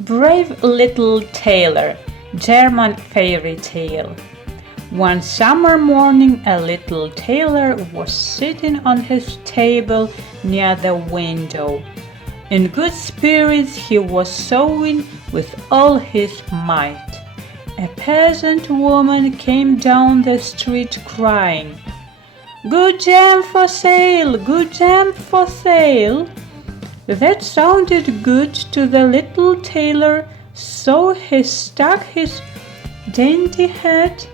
Brave Little Tailor, German fairy tale. One summer morning, a little tailor was sitting on his table near the window. In good spirits, he was sewing with all his might. A peasant woman came down the street crying, "Good jam for sale! Good jam for sale!" That sounded good to the little tailor, so he stuck his dainty head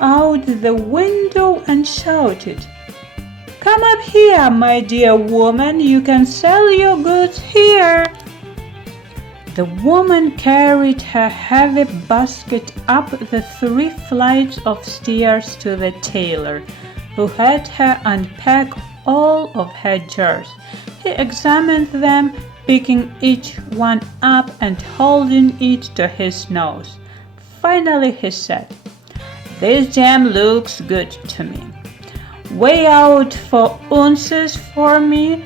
out the window and shouted, "Come up here, my dear woman, you can sell your goods here." The woman carried her heavy basket up the 3 flights of stairs to the tailor, who had her unpack all of her jars. He examined them, picking each one up and holding it to his nose. Finally he said, "This jam looks good to me. Weigh out 4 ounces for me,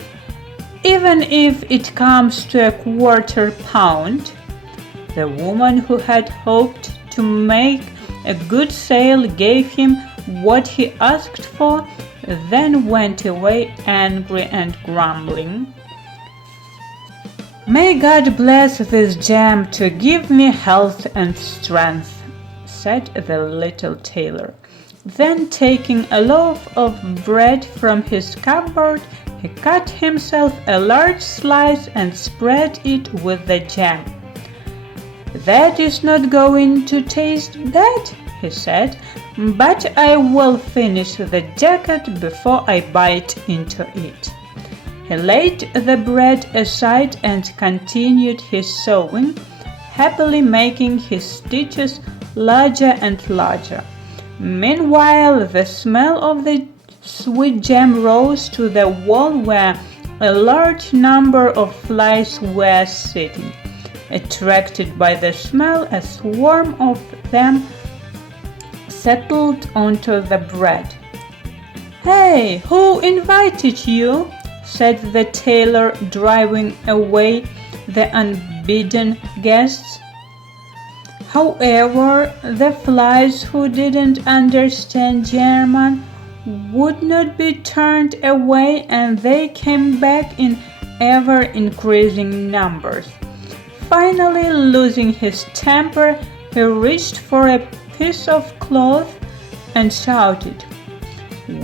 even if it comes to a 1/4 pound." The woman, who had hoped to make a good sale, gave him what he asked for, then went away angry and grumbling. "May God bless this jam to give me health and strength," said the little tailor. Then, taking a loaf of bread from his cupboard, he cut himself a large slice and spread it with the jam. "That is not going to taste bad," he said, "but I will finish the jacket before I bite into it." He laid the bread aside and continued his sewing, happily making his stitches larger and larger. Meanwhile, the smell of the sweet jam rose to the wall where a large number of flies were sitting. Attracted by the smell, a swarm of them settled onto the bread. "Hey, who invited you?" said the tailor, driving away the unbidden guests. However, the flies, who didn't understand German, would not be turned away, and they came back in ever-increasing numbers. Finally, losing his temper, he reached for a piece of cloth and shouted,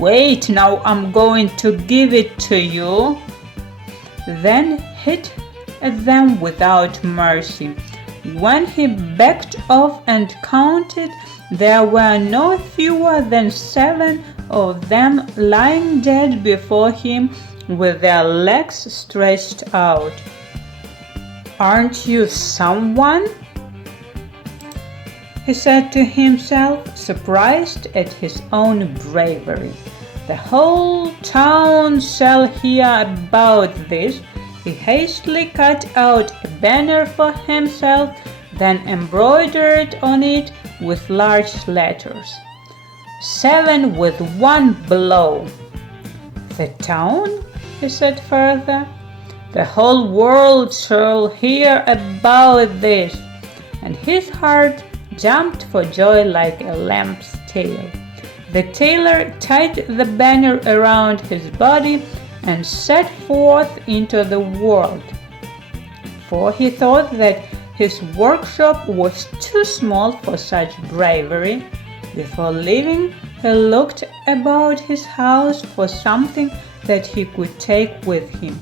"Wait, now I'm going to give it to you," then hit at them without mercy. When he backed off and counted, there were no fewer than 7 of them lying dead before him with their legs stretched out. "Aren't you someone?" he said to himself, surprised at his own bravery. "The whole town shall hear about this." He hastily cut out a banner for himself, then embroidered on it with large letters, "7 with 1 blow." "The town?" he said further. "The whole world shall hear about this." And his heart jumped for joy like a lamb's tail. The tailor tied the banner around his body and set forth into the world, for he thought that his workshop was too small for such bravery. Before leaving, he looked about his house for something that he could take with him.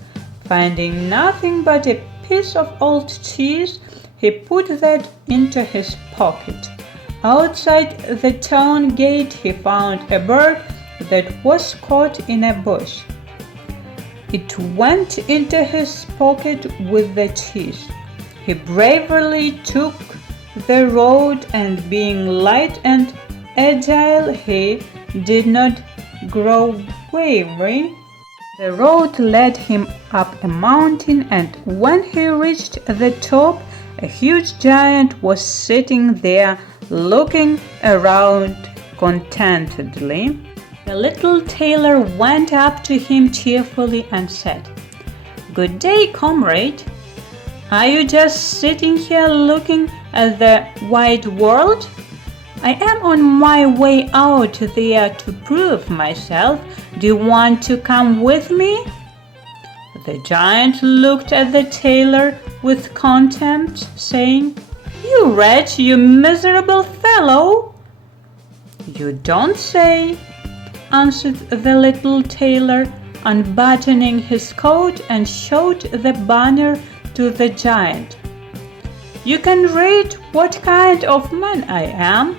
Finding nothing but a piece of old cheese, he put that into his pocket. Outside the town gate, he found a bird that was caught in a bush. It went into his pocket with the cheese. He bravely took the road, and being light and agile, he did not grow weary. The road led him up a mountain, and when he reached the top, a huge giant was sitting there, looking around contentedly. The little tailor went up to him cheerfully and said, "Good day, comrade." Are you just sitting here looking at the wide world? I am on my way out there to prove myself. Do you want to come with me?" The giant looked at the tailor with contempt, saying, "You wretch, you miserable fellow!" "You don't say," answered the little tailor, unbuttoning his coat, and showed the banner to the giant. "You can read what kind of man I am."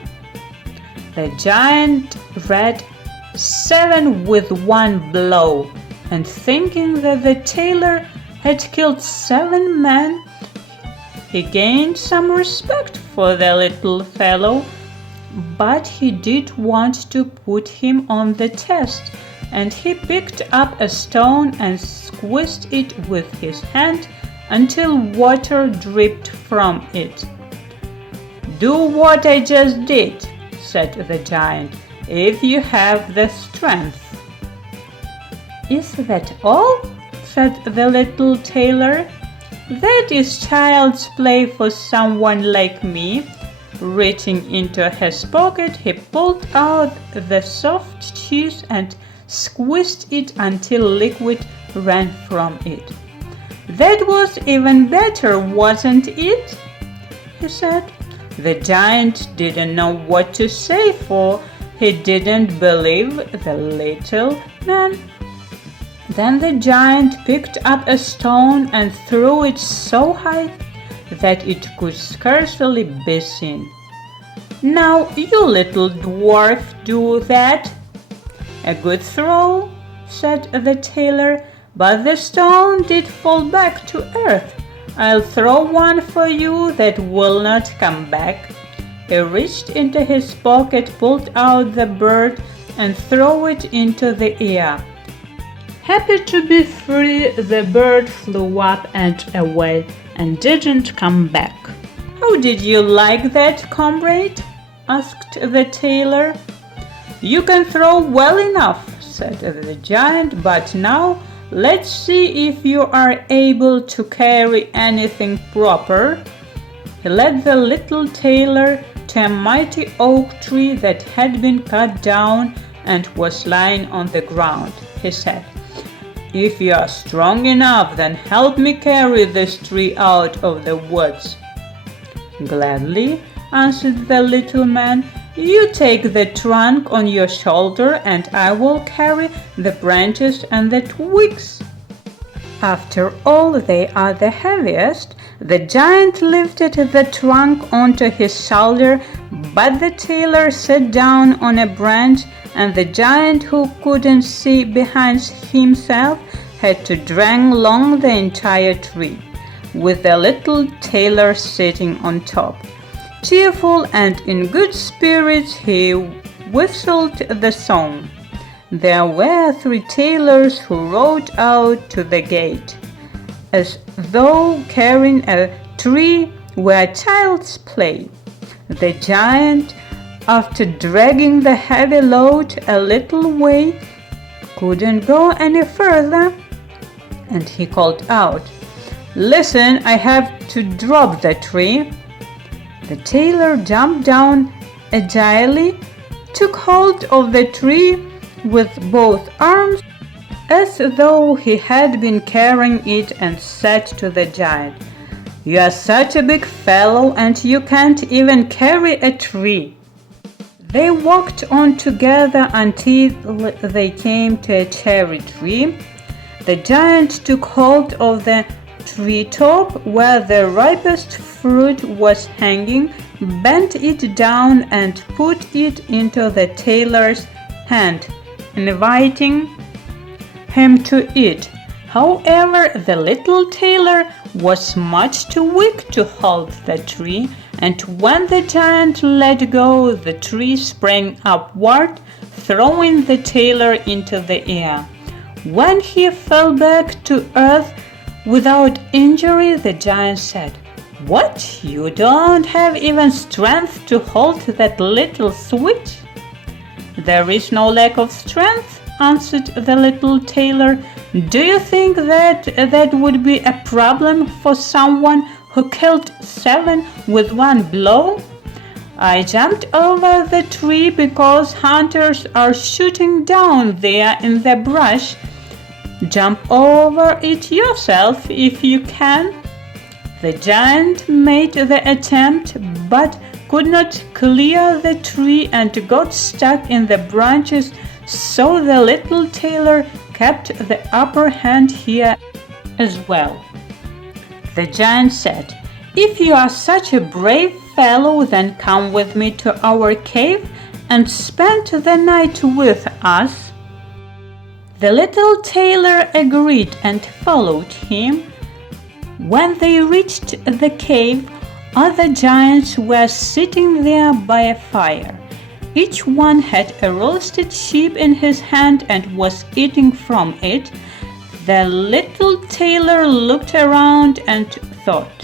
The giant read 7 with one blow, and thinking that the tailor had killed 7 men, he gained some respect for the little fellow, but he did want to put him on the test, and he picked up a stone and squeezed it with his hand until water dripped from it. "Do what I just did," said the giant, "if you have the strength." "Is that all?" said the little tailor. "That is child's play for someone like me." Reaching into his pocket, he pulled out the soft cheese and squeezed it until liquid ran from it. "That was even better, wasn't it?" he said. The giant didn't know what to say, for he didn't believe the little man. Then the giant picked up a stone and threw it so high that it could scarcely be seen. "Now you little dwarf do that." "A good throw," said the tailor, "but the stone did fall back to earth. I'll throw one for you that will not come back." He reached into his pocket, pulled out the bird, and threw it into the air. Happy to be free, the bird flew up and away and didn't come back. "How did you like that, comrade?" asked the tailor. "You can throw well enough," said the giant, "but now let's see if you are able to carry anything proper." He led the little tailor to a mighty oak tree that had been cut down and was lying on the ground. He said, "If you are strong enough, then help me carry this tree out of the woods." "Gladly," answered the little man. "You take the trunk on your shoulder, and I will carry the branches and the twigs." After all, they are the heaviest. The giant lifted the trunk onto his shoulder, but the tailor sat down on a branch, and the giant, who couldn't see behind himself, had to drag along the entire tree, with the little tailor sitting on top. Cheerful and in good spirits, he whistled the song. There were 3 tailors who rode out to the gate, as though carrying a tree were child's play. The giant, after dragging the heavy load a little way, couldn't go any further, and he called out, "Listen, I have to drop the tree." The tailor jumped down agilely, took hold of the tree with both arms, as though he had been carrying it, and said to the giant, "You are such a big fellow, and you can't even carry a tree." They walked on together until they came to a cherry tree. The giant took hold of the treetop where the ripest fruit was hanging, bent it down, and put it into the tailor's hand, inviting him to eat. However, the little tailor was much too weak to hold the tree, and when the giant let go, the tree sprang upward, throwing the tailor into the air. When he fell back to earth without injury, the giant said, "What? You don't have even strength to hold that little switch?" "There is no lack of strength," answered the little tailor, Do you think that would be a problem for someone who killed 7 with one blow? I jumped over the tree because hunters are shooting down there in the brush. Jump over it yourself if you can." The giant made the attempt but could not clear the tree and got stuck in the branches, so the little tailor kept the upper hand here as well. The giant said, "If you are such a brave fellow, then come with me to our cave and spend the night with us." The little tailor agreed and followed him. When they reached the cave, other giants were sitting there by a fire. Each one had a roasted sheep in his hand and was eating from it. The little tailor looked around and thought,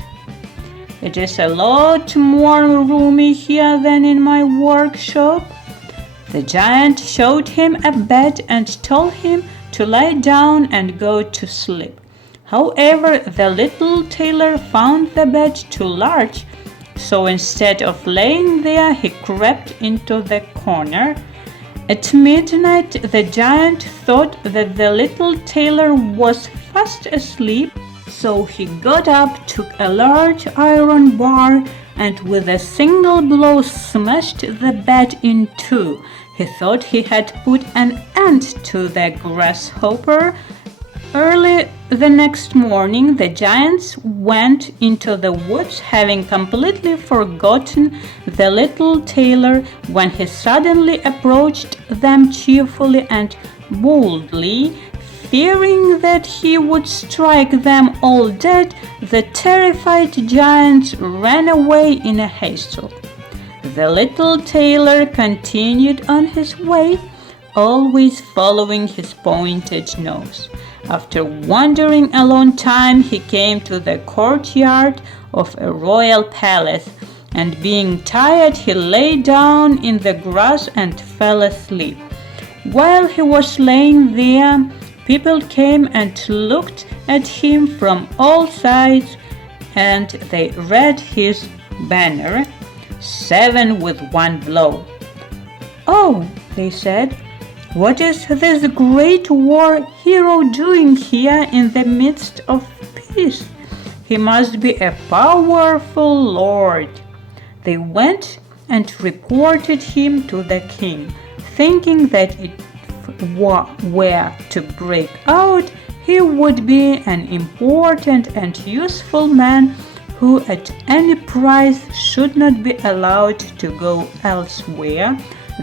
"It is a lot more roomy here than in my workshop." The giant showed him a bed and told him to lie down and go to sleep. However, the little tailor found the bed too large, so instead of laying there, he crept into the corner. At midnight, the giant thought that the little tailor was fast asleep, so he got up, took a large iron bar, and with a single blow smashed the bed in two. He thought he had put an end to the grasshopper. Early the next morning, the giants went into the woods, having completely forgotten the little tailor, when he suddenly approached them cheerfully and boldly. Fearing that he would strike them all dead, the terrified giants ran away in a haste. The little tailor continued on his way, always following his pointed nose. After wandering a long time, he came to the courtyard of a royal palace, and being tired, he lay down in the grass and fell asleep. While he was laying there, people came and looked at him from all sides, and they read his banner, 7 with one blow. "Oh," they said, "what is this great war hero doing here in the midst of peace? He must be a powerful lord." They went and reported him to the king, thinking that if war were to break out, he would be an important and useful man who at any price should not be allowed to go elsewhere.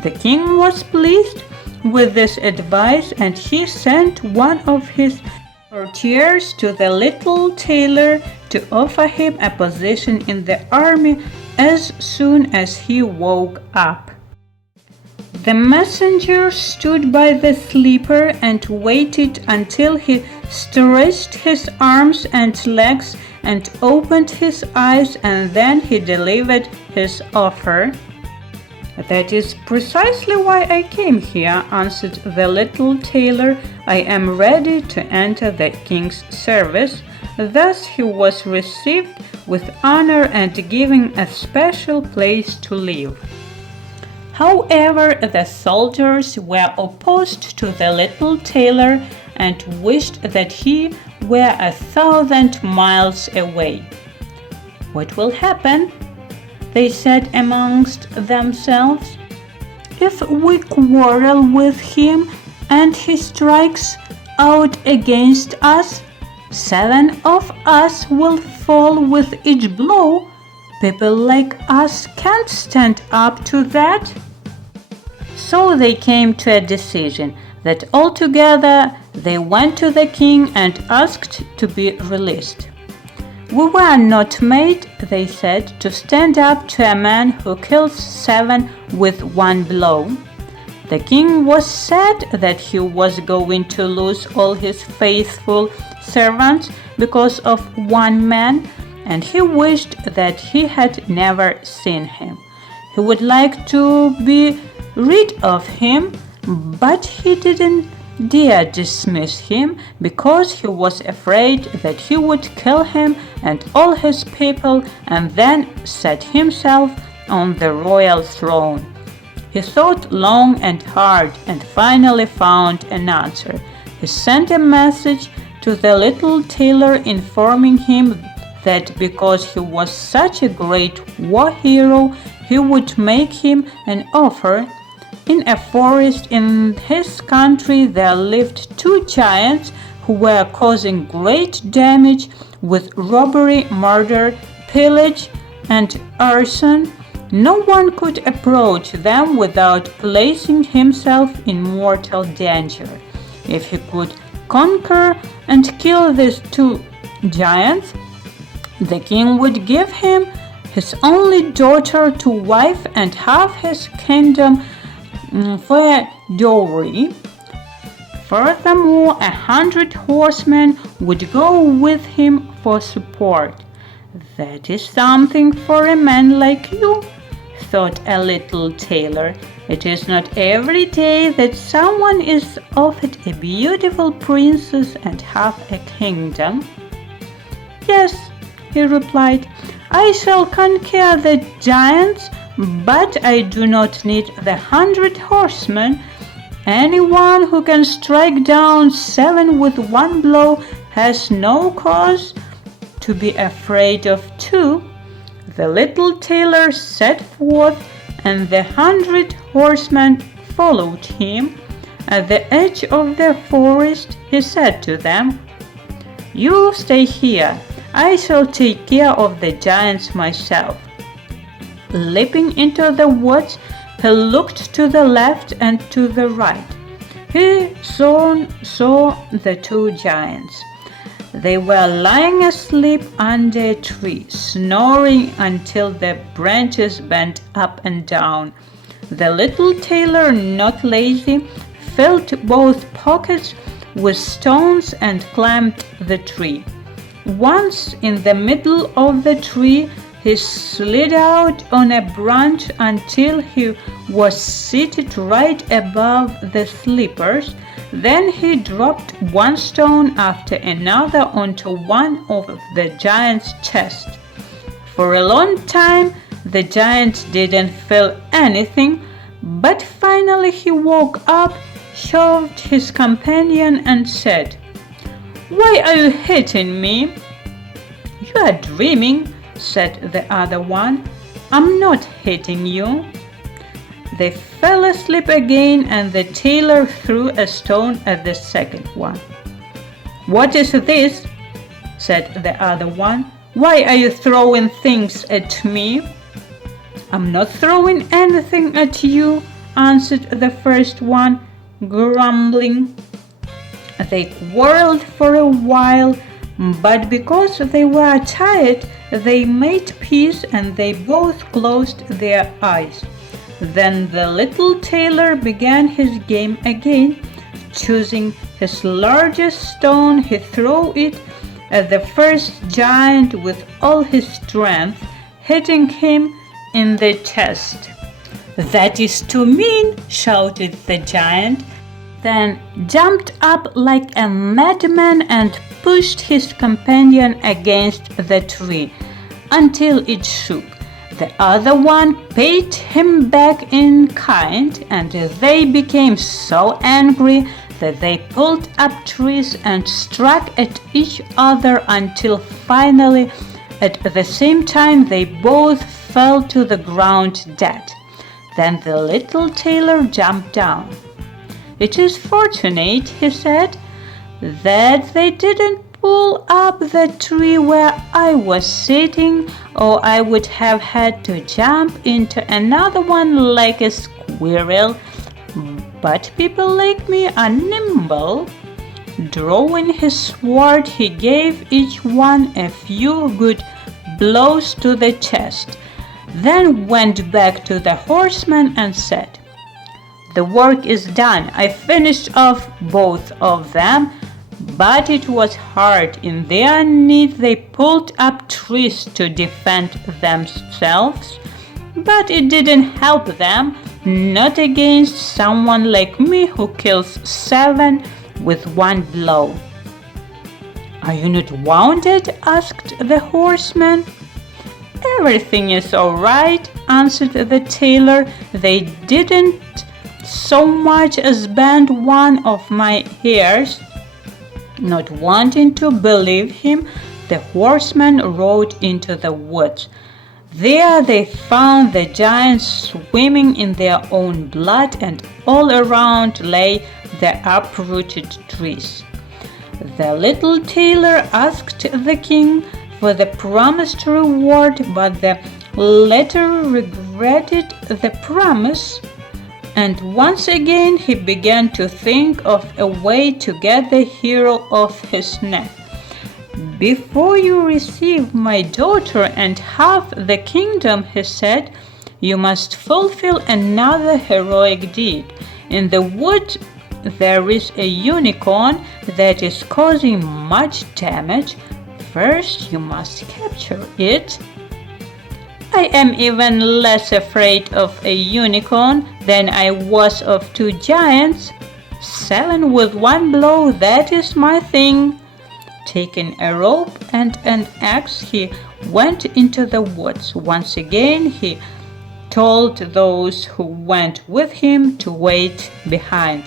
The king was pleased with this advice, and he sent one of his courtiers to the little tailor to offer him a position in the army as soon as he woke up. The messenger stood by the sleeper and waited until he stretched his arms and legs and opened his eyes, and then he delivered his offer. "That is precisely why I came here," answered the little tailor. "I am ready to enter the king's service." Thus he was received with honor and given a special place to live. However, the soldiers were opposed to the little tailor and wished that he were 1,000 miles away. "What will happen," they said amongst themselves, "if we quarrel with him and he strikes out against us? 7 of us will fall with each blow. People like us can't stand up to that." So they came to a decision that altogether they went to the king and asked to be released. "We were not made," they said, "to stand up to a man who kills 7 with one blow." The king was sad that he was going to lose all his faithful servants because of one man, and he wished that he had never seen him. He would like to be rid of him, but he didn't dare dismiss him because he was afraid that he would kill him and all his people and then set himself on the royal throne. He thought long and hard and finally found an answer. He sent a message to the little tailor informing him that because he was such a great war hero, he would make him an offer. In a forest in his country there lived two giants who were causing great damage with robbery, murder, pillage, and arson. No one could approach them without placing himself in mortal danger. If he could conquer and kill these two giants, the king would give him his only daughter to wife and half his kingdom for a dowry. Furthermore, 100 horsemen would go with him for support. That is something for a man like you, thought a little tailor. It is not every day that someone is offered a beautiful princess and half a kingdom. Yes, he replied, I shall conquer the giants, but I do not need the 100 horsemen. Anyone who can strike down 7 with one blow has no cause to be afraid of 2. The little tailor set forth, and the 100 horsemen followed him. At the edge of the forest he said to them, You stay here. I shall take care of the giants myself. Leaping into the woods, he looked to the left and to the right. He soon saw the two giants. They were lying asleep under a tree, snoring until the branches bent up and down. The little tailor, not lazy, filled both pockets with stones and climbed the tree. Once in the middle of the tree, he slid out on a branch until he was seated right above the sleepers. Then he dropped one stone after another onto one of the giant's chest. For a long time, the giant didn't feel anything, but finally he woke up, shoved his companion, and said, Why are you hitting me? You are dreaming, said the other one. I'm not hitting you. They fell asleep again, and the tailor threw a stone at the second one. What is this? Said the other one. Why are you throwing things at me? I'm not throwing anything at you, answered the first one, grumbling. They quarreled for a while, but because they were tired, they made peace and they both closed their eyes. Then the little tailor began his game again. Choosing his largest stone, he threw it at the first giant with all his strength, hitting him in the chest. That is too mean, shouted the giant, then jumped up like a madman and pushed his companion against the tree until it shook. The other one paid him back in kind, and they became so angry that they pulled up trees and struck at each other until finally, at the same time, they both fell to the ground dead. Then the little tailor jumped down. It is fortunate, he said, that they didn't pull up the tree where I was sitting, or I would have had to jump into another one like a squirrel. But people like me are nimble. Drawing his sword, he gave each one a few good blows to the chest, then went back to the horseman and said, The work is done. I finished off both of them, but it was hard. In their need they pulled up trees to defend themselves, but it didn't help them. not against someone like me who kills 7 with one blow." "Are you not wounded?" asked the horseman. "Everything is all right," answered the tailor. "They didn't so much as bend one of my hairs." Not wanting to believe him, the horseman rode into the woods. There they found the giants swimming in their own blood, and all around lay the uprooted trees. The little tailor asked the king for the promised reward, but the latter regretted the promise, and once again he began to think of a way to get the hero off his neck. "Before you receive my daughter and half the kingdom," he said, "you must fulfill another heroic deed. In the wood there is a unicorn that is causing much damage. First you must capture it." "I am even less afraid of a unicorn than I was of 2 giants. 7 with one blow, that is my thing." Taking a rope and an axe, he went into the woods. Once again he told those who went with him to wait behind.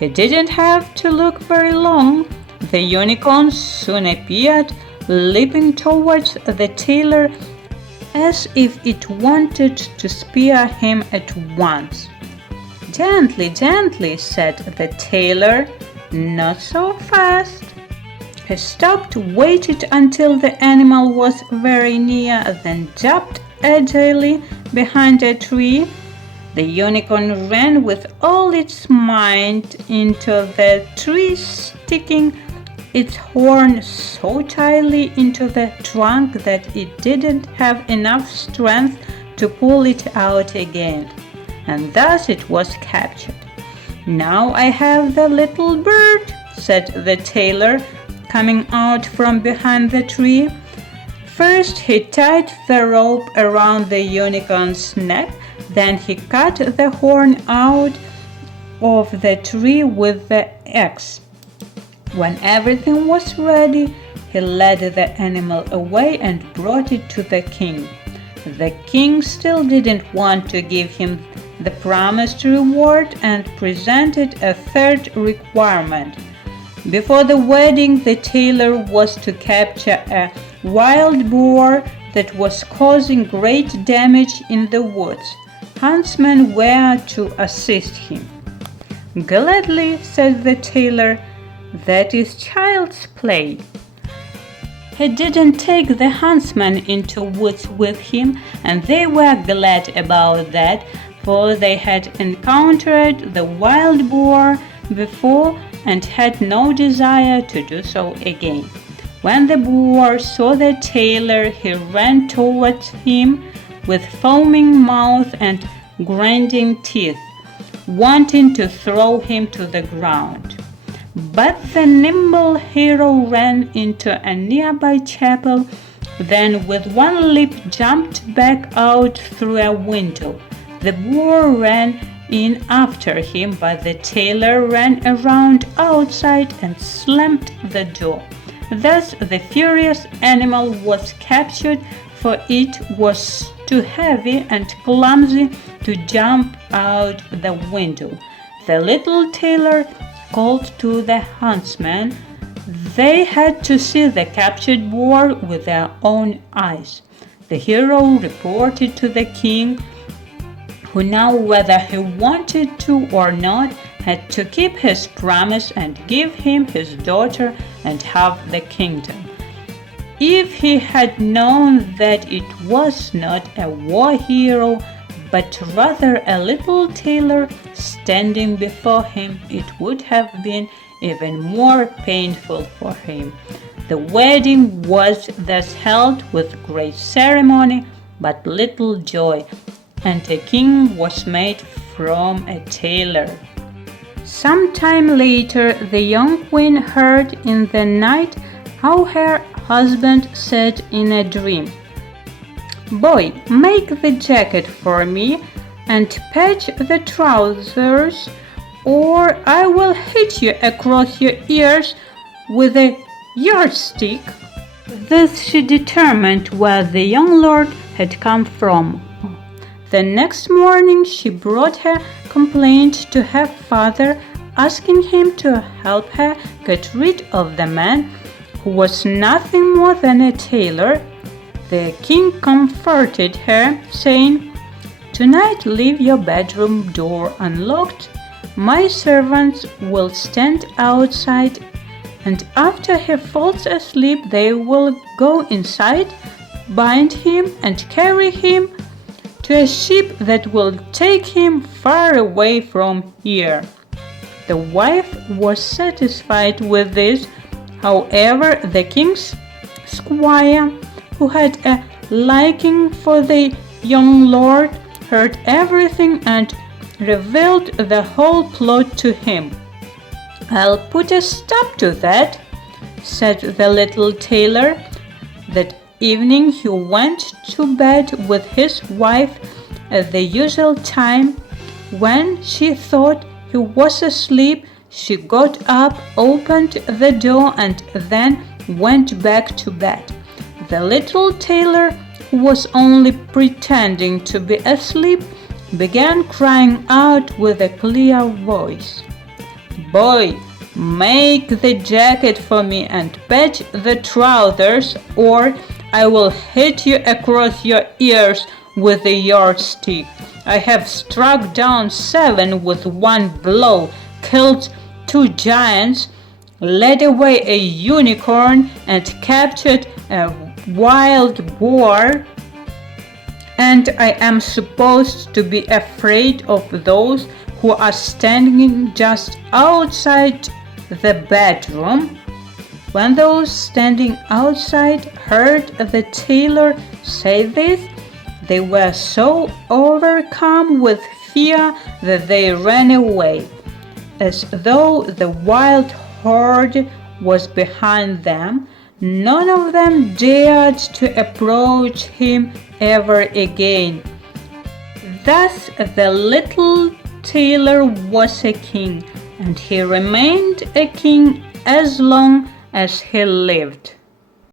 He didn't have to look very long. The unicorn soon appeared, leaping towards the tailor as if it wanted to spear him at once. "Gently, gently," said the tailor, "not so fast." He stopped, waited until the animal was very near, then jumped agilely behind a tree. The unicorn ran with all its might into the tree, sticking its horn so tightly into the trunk that it didn't have enough strength to pull it out again, and thus it was captured. "Now I have the little bird," said the tailor, coming out from behind the tree. First he tied the rope around the unicorn's neck, then he cut the horn out of the tree with the axe. When everything was ready, he led the animal away and brought it to the king. The king still didn't want to give him the promised reward and presented a third requirement. Before the wedding, the tailor was to capture a wild boar that was causing great damage in the woods. Huntsmen were to assist him. "Gladly," said the tailor, "that is child's play." He didn't take the huntsmen into woods with him, and they were glad about that, for they had encountered the wild boar before and had no desire to do so again. When the boar saw the tailor, he ran towards him with foaming mouth and grinding teeth, wanting to throw him to the ground. But the nimble hero ran into a nearby chapel, then with one leap jumped back out through a window. The boar ran in after him, but the tailor ran around outside and slammed the door. Thus the furious animal was captured, for it was too heavy and clumsy to jump out the window. The little tailor called to the huntsmen. They had to see the captured boar with their own eyes. The hero reported to the king, who now, whether he wanted to or not, had to keep his promise and give him his daughter and half the kingdom. If he had known that it was not a war hero, but rather a little tailor standing before him, it would have been even more painful for him. The wedding was thus held with great ceremony, but little joy, and a king was made from a tailor. Some time later, the young queen heard in the night how her husband said in a dream, "Boy, make the jacket for me and patch the trousers, or I will hit you across your ears with a yardstick." Thus she determined where the young lord had come from. The next morning she brought her complaint to her father, asking him to help her get rid of the man who was nothing more than a tailor. The king comforted her, saying, "Tonight leave your bedroom door unlocked. My servants will stand outside, and after he falls asleep they will go inside, bind him and carry him to a ship that will take him far away from here." The wife was satisfied with this. However, the king's squire, who had a liking for the young lord, heard everything and revealed the whole plot to him. "I'll put a stop to that," said the little tailor. That evening he went to bed with his wife at the usual time. When she thought he was asleep, she got up, opened the door, and then went back to bed. The little tailor, who was only pretending to be asleep, began crying out with a clear voice, "Boy, make the jacket for me and patch the trousers, or I will hit you across your ears with a yardstick. I have struck down 7 with one blow, killed 2 giants, led away a unicorn, and captured a wild boar, and I am supposed to be afraid of those who are standing just outside the bedroom." When those standing outside heard the tailor say this, they were so overcome with fear that they ran away, as though the wild horde was behind them. None of them dared to approach him ever again. Thus the little tailor was a king, and he remained a king as long as he lived.